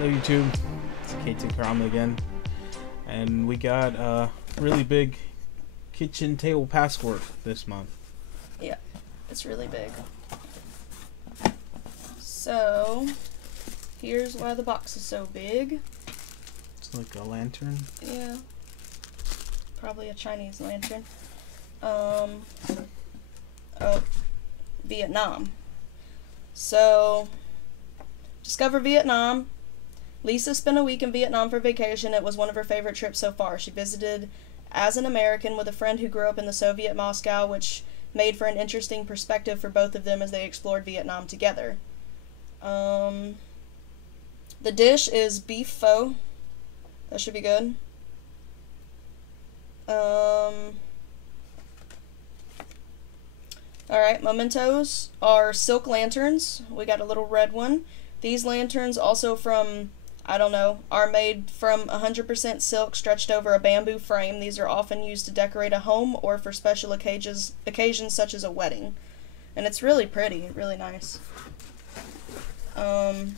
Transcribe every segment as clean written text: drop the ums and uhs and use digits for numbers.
Hello YouTube, it's K2 Karama again, and we got a really big kitchen table passport this month. Yeah, it's really big. So, here's why the box is so big. It's like a lantern. Yeah, probably a Chinese lantern. Vietnam. So, discover Vietnam. Lisa spent a week in Vietnam for vacation. It was one of her favorite trips so far. She visited as an American with a friend who grew up in the Soviet Moscow, which made for an interesting perspective for both of them as they explored Vietnam together. The dish is beef pho. That should be good. Alright, mementos are silk lanterns. We got a little red one. These lanterns, also from, I don't know, are made from 100% silk stretched over a bamboo frame. These are often used to decorate a home or for special occasions such as a wedding. And it's really pretty, really nice. The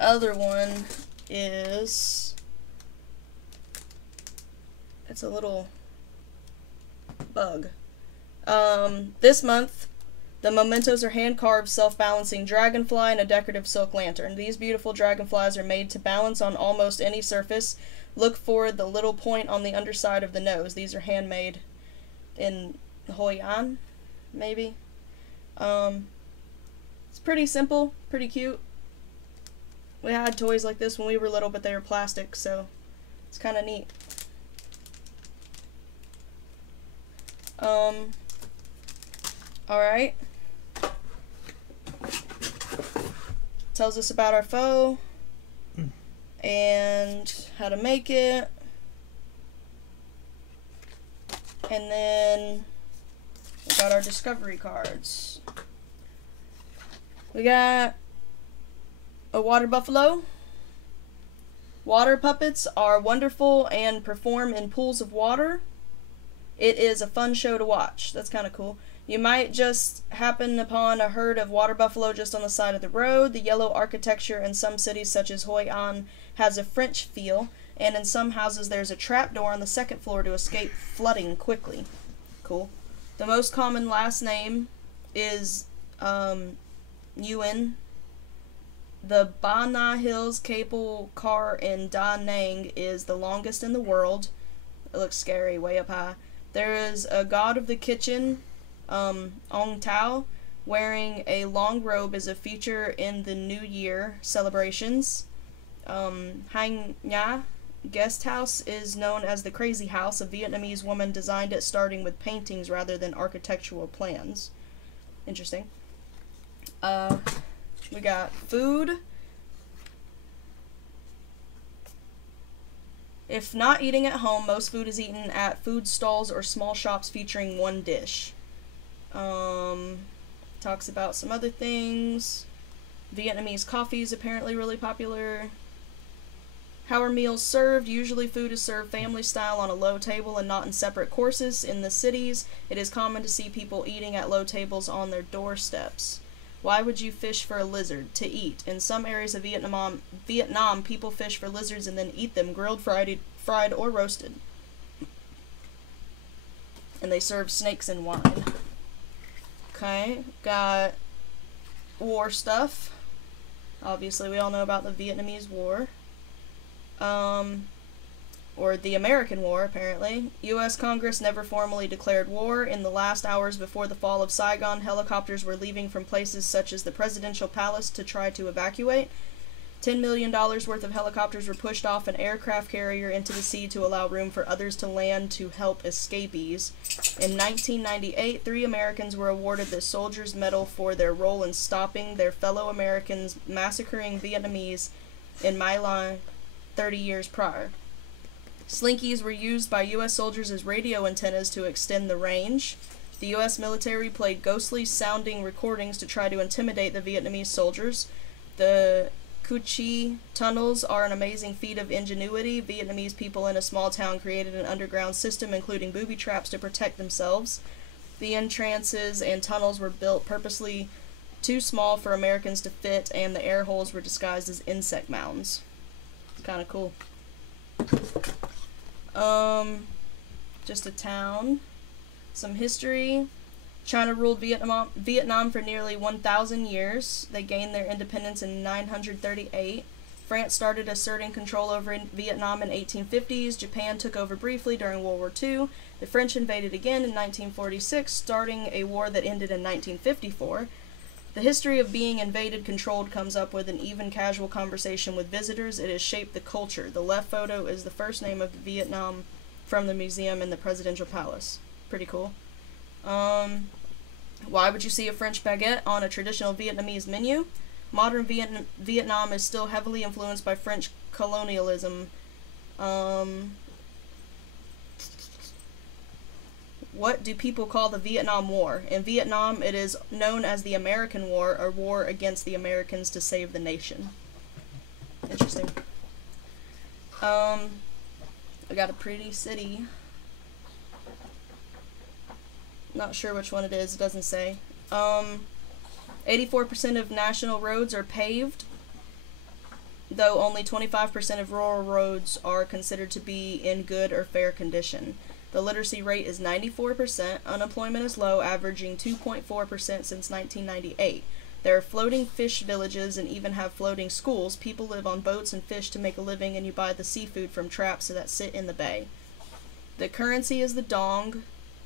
other one is, it's a little bug. This month, the mementos are hand-carved, self-balancing dragonfly and a decorative silk lantern. These beautiful dragonflies are made to balance on almost any surface. Look for the little point on the underside of the nose. These are handmade in Hoi An, maybe. It's pretty simple, pretty cute. We had toys like this when we were little, but they were plastic, so it's kind of neat. Alright. Tells us about our pho and how to make it. And then we got our discovery cards. We got a water buffalo. Water puppets are wonderful and perform in pools of water. It is a fun show to watch. That's kind of cool. You might just happen upon a herd of water buffalo just on the side of the road. The yellow architecture in some cities such as Hoi An has a French feel, and in some houses there's a trapdoor on the second floor to escape flooding quickly. Cool. The most common last name is Nguyen. The Ba Na Hills Cable Car in Da Nang is the longest in the world. It looks scary, way up high. There is a god of the kitchen, Ong Tao, wearing a long robe is a feature in the New Year celebrations. Hang Nha Guest House is known as the Crazy House. A Vietnamese woman designed it starting with paintings rather than architectural plans. Interesting. We got food. If not eating at home, most food is eaten at food stalls or small shops featuring one dish. Talks about some other things. Vietnamese coffee is apparently really popular. How are meals served? Usually food is served family style on a low table and not in separate courses. In the cities, it is common to see people eating at low tables on their doorsteps. Why would you fish for a lizard? To eat. In some areas of Vietnam, people fish for lizards and then eat them, grilled, fried, or roasted. And they serve snakes and wine. Okay, got war stuff. Obviously, we all know about the Vietnamese War. Or the American War, apparently. U.S. Congress never formally declared war. In the last hours before the fall of Saigon, helicopters were leaving from places such as the Presidential Palace to try to evacuate. $10 million worth of helicopters were pushed off an aircraft carrier into the sea to allow room for others to land to help escapees. In 1998, 3 Americans were awarded the Soldier's Medal for their role in stopping their fellow Americans massacring Vietnamese in My Lai 30 years prior. Slinkies were used by U.S. soldiers as radio antennas to extend the range. The U.S. military played ghostly-sounding recordings to try to intimidate the Vietnamese soldiers. The Cu Chi tunnels are an amazing feat of ingenuity. Vietnamese people in a small town created an underground system, including booby traps, to protect themselves. The entrances and tunnels were built purposely too small for Americans to fit, and the air holes were disguised as insect mounds. Kind of cool. Just a town. Some history. China ruled Vietnam for nearly 1,000 years. They gained their independence in 938. France started asserting control over Vietnam in 1850s. Japan took over briefly during World War II. The French invaded again in 1946, starting a war that ended in 1954. The history of being invaded, controlled comes up with an even casual conversation with visitors. It has shaped the culture. The left photo is the first name of Vietnam from the museum in the presidential palace. Pretty cool. Why would you see a French baguette on a traditional Vietnamese menu? Modern Vietnam is still heavily influenced by French colonialism. What do people call the Vietnam War? In Vietnam, it is known as the American War, or war against the Americans to save the nation. Interesting. I got a pretty city. Not sure which one it is, it doesn't say. 84% of national roads are paved, though only 25% of rural roads are considered to be in good or fair condition. The literacy rate is 94%. Unemployment is low, averaging 2.4% since 1998. There are floating fish villages and even have floating schools. People live on boats and fish to make a living, and you buy the seafood from traps that sit in the bay. The currency is the dong.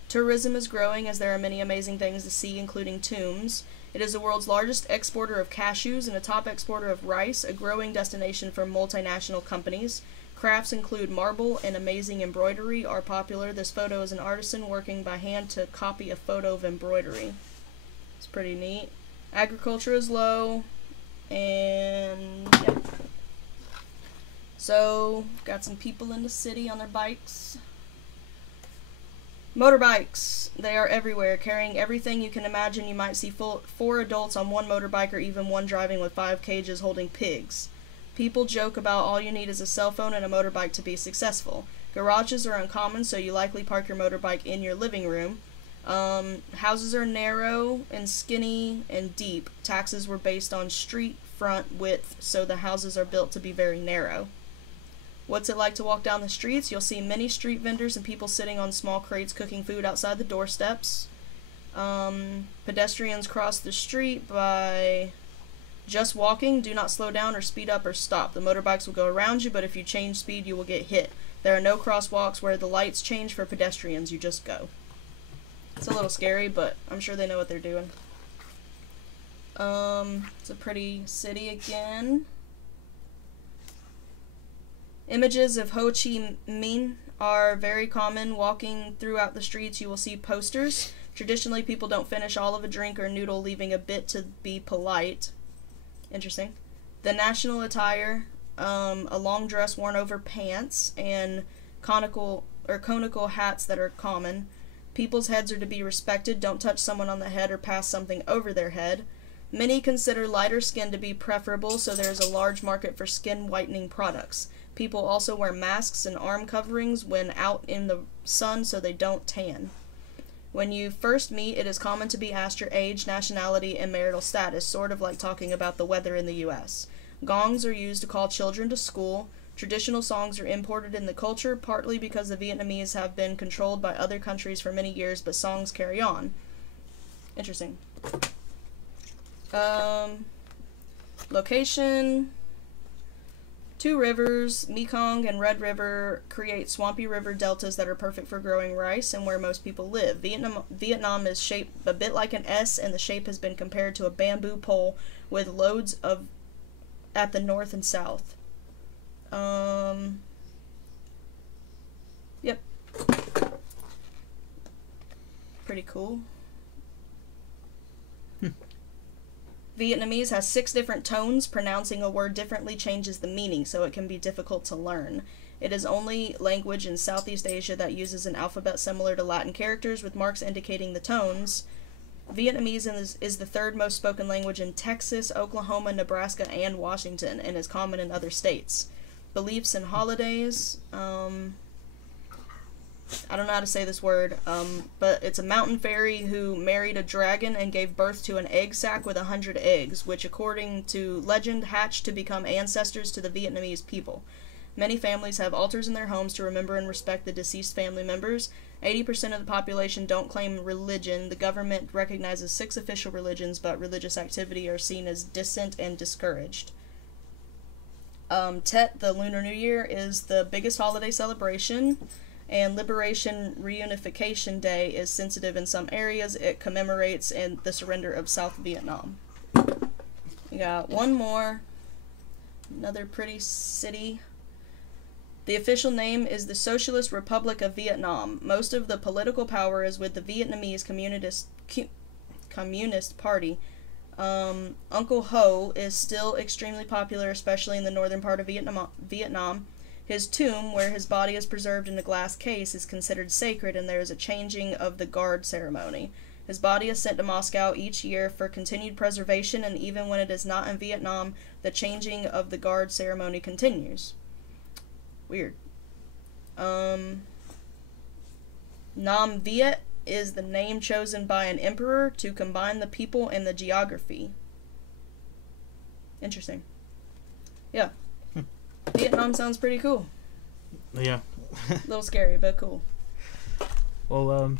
Tourism is growing as there are many amazing things to see, including tombs. It is the world's largest exporter of cashews and a top exporter of rice, a growing destination for multinational companies. Crafts include marble and amazing embroidery are popular. This photo is an artisan working by hand to copy a photo of embroidery. It's pretty neat. Agriculture is low, and yeah. So, got some people in the city on their bikes. Motorbikes. They are everywhere, carrying everything you can imagine. You might see 4 adults on one motorbike, or even one driving with 5 cages holding pigs. People joke about all you need is a cell phone and a motorbike to be successful. Garages are uncommon, so you likely park your motorbike in your living room. Houses are narrow and skinny and deep. Taxes were based on street front width, so the houses are built to be very narrow. What's it like to walk down the streets? You'll see many street vendors and people sitting on small crates cooking food outside the doorsteps. Pedestrians cross the street by just walking. Do not slow down or speed up or stop. The motorbikes will go around you, but if you change speed, you will get hit. There are no crosswalks where the lights change for pedestrians. You just go. It's a little scary, but I'm sure they know what they're doing. It's a pretty city again. Images of Ho Chi Minh are very common. Walking throughout the streets, you will see posters. Traditionally, people don't finish all of a drink or noodle, leaving a bit to be polite. Interesting. The national attire, a long dress worn over pants, and conical hats that are common. People's heads are to be respected. Don't touch someone on the head or pass something over their head. Many consider lighter skin to be preferable, so there is a large market for skin whitening products. People also wear masks and arm coverings when out in the sun so they don't tan. When you first meet, it is common to be asked your age, nationality, and marital status, sort of like talking about the weather in the U.S. Gongs are used to call children to school. Traditional songs are imported in the culture, partly because the Vietnamese have been controlled by other countries for many years, but songs carry on. Interesting. Location. 2 rivers, Mekong and Red River, create swampy river deltas that are perfect for growing rice and where most people live. Vietnam is shaped a bit like an S, and the shape has been compared to a bamboo pole with loads of at the north and south. Yep. Pretty cool. Vietnamese has 6 different tones. Pronouncing a word differently changes the meaning, so it can be difficult to learn. It is only language in Southeast Asia that uses an alphabet similar to Latin characters, with marks indicating the tones. Vietnamese is the 3rd most spoken language in Texas, Oklahoma, Nebraska, and Washington, and is common in other states. Beliefs and holidays. I don't know how to say this word, but it's a mountain fairy who married a dragon and gave birth to an egg sac with 100 eggs, which, according to legend, hatched to become ancestors to the Vietnamese people. Many families have altars in their homes to remember and respect the deceased family members. 80% of the population don't claim religion. The government recognizes 6 official religions, but religious activity are seen as distant and discouraged. Tet, the Lunar New Year, is the biggest holiday celebration, and Liberation Reunification Day is sensitive in some areas. It commemorates the surrender of South Vietnam. We got one more. Another pretty city. The official name is the Socialist Republic of Vietnam. Most of the political power is with the Vietnamese Communist Party. Uncle Ho is still extremely popular, especially in the northern part of Vietnam. His tomb, where his body is preserved in a glass case, is considered sacred, and there is a changing of the guard ceremony. His body is sent to Moscow each year for continued preservation, and even when it is not in Vietnam, the changing of the guard ceremony continues. Weird. Nam Viet is the name chosen by an emperor to combine the people and the geography. Interesting. Yeah. Vietnam sounds pretty cool. Yeah. A little scary, but cool. Well,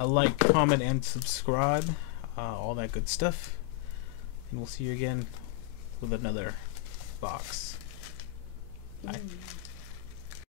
like, comment, and subscribe. All that good stuff. And we'll see you again with another box. Bye.